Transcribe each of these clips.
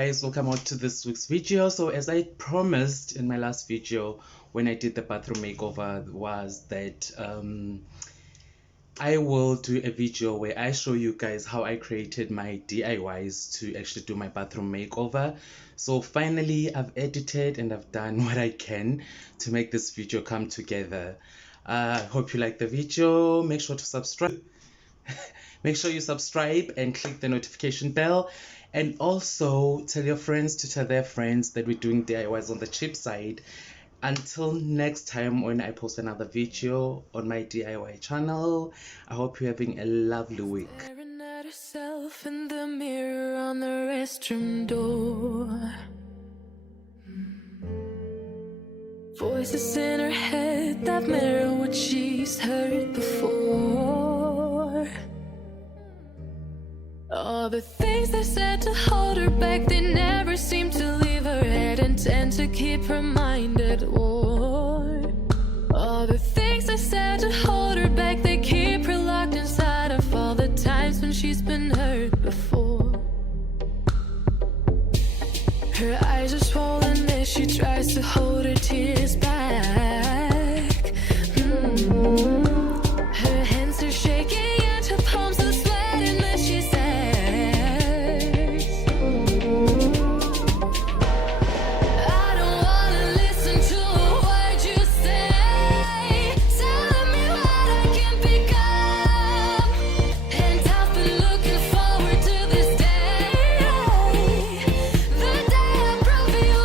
guys, welcome out to this week's video. So as I promised in my last video when I did the bathroom makeover was that I will do a video where I show you guys how I created my DIYs to actually do my bathroom makeover. So finally I've edited and I've done what I can to make this video come together. I hope you like the video. Make sure to subscribe. Make sure you subscribe and click the notification bell, and also tell your friends to tell their friends that we're doing DIYs on the cheap side. Until next time when I post another video on my DIY channel, I hope you're having a lovely week. Staring at herself in the mirror on the restroom door. Voices in her head that mirror what she's heard before. All the things they said to hold her back, they never seem to leave her head and tend to keep her mind at war. All the things they said to hold her back, they keep her locked inside of all the times when she's been hurt before. Her eyes are swollen as she tries to hold her tears back. Her hands are shaking and her palms are sweating as she says, I don't wanna listen to a word you say, telling me what I can become. And I've been looking forward to this day, the day I prove you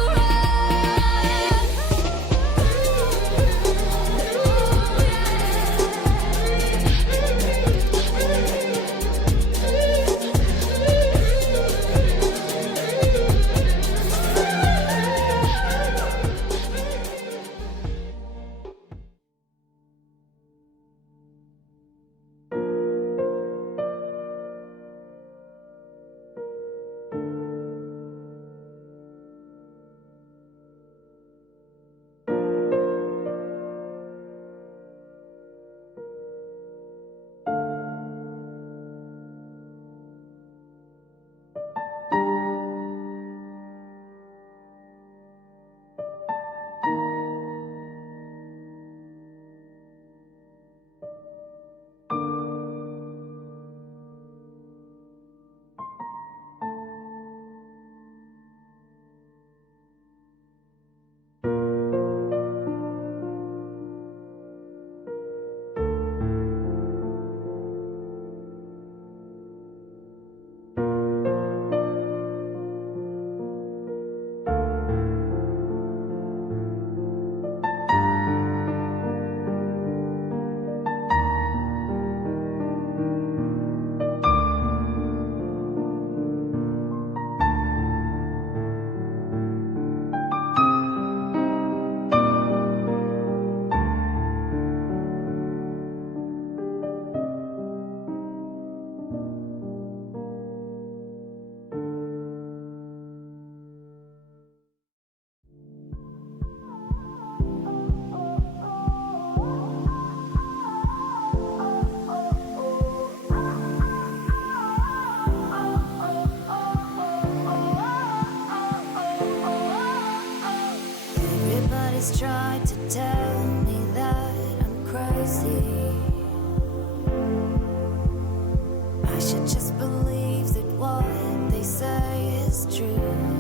Everybody's tried to tell me that I'm crazy. I should just believe that what they say is true.